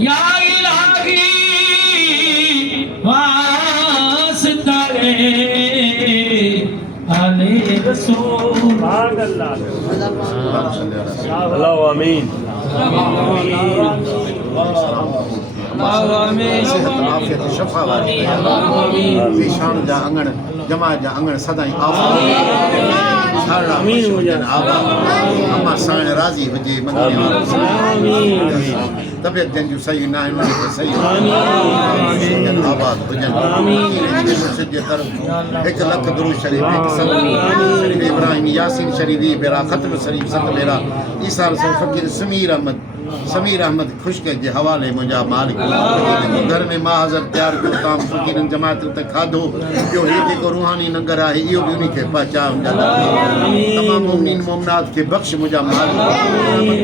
या इलाही वास्ता है आले रसूल अल्लाह आमीन आफियत शफा वाली ज़ीशान जा अंगण जमात जा अंगण सदाई आमीन अम्मा साण राज़ी हुजे तबियत जंहिंजूं सही न आहिनि उन्हनि खे सही आबाद हुजनि हिकु लख दुरूद शरीफ़ हिकु शरीफ़ इब्राहिम यासीन शरीफ़ 20 भेरा ख़त्म शरीफ़ 7 भेरा ईसा रसूल फ़कीर समीर अहमद खुशक जे हवाले मुंहिंजा मालिक घर में मां हज़र तयारु कयो ताम फ़कीरनि जमातुनि ते खाधो ॿियो हीउ जेको रूहानी लंगर आहे इहो बि उन खे पहुचा तमामु मुमिनीन मुमिनात खे बख़्श मुंहिंजा मालिक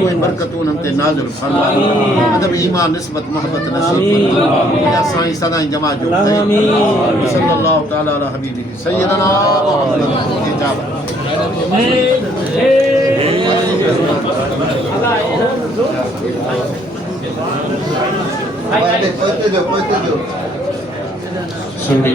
उहे बरकतूं उन्हनि ते नाज़िल फरमा अदब ईमान निस्बत मोहबत नसीब फरमा साईं सदाईं जमा जो सल्लल्लाहु तआला अला हबीबी सय्यदना मुहम्मद इजाज़त Sorry.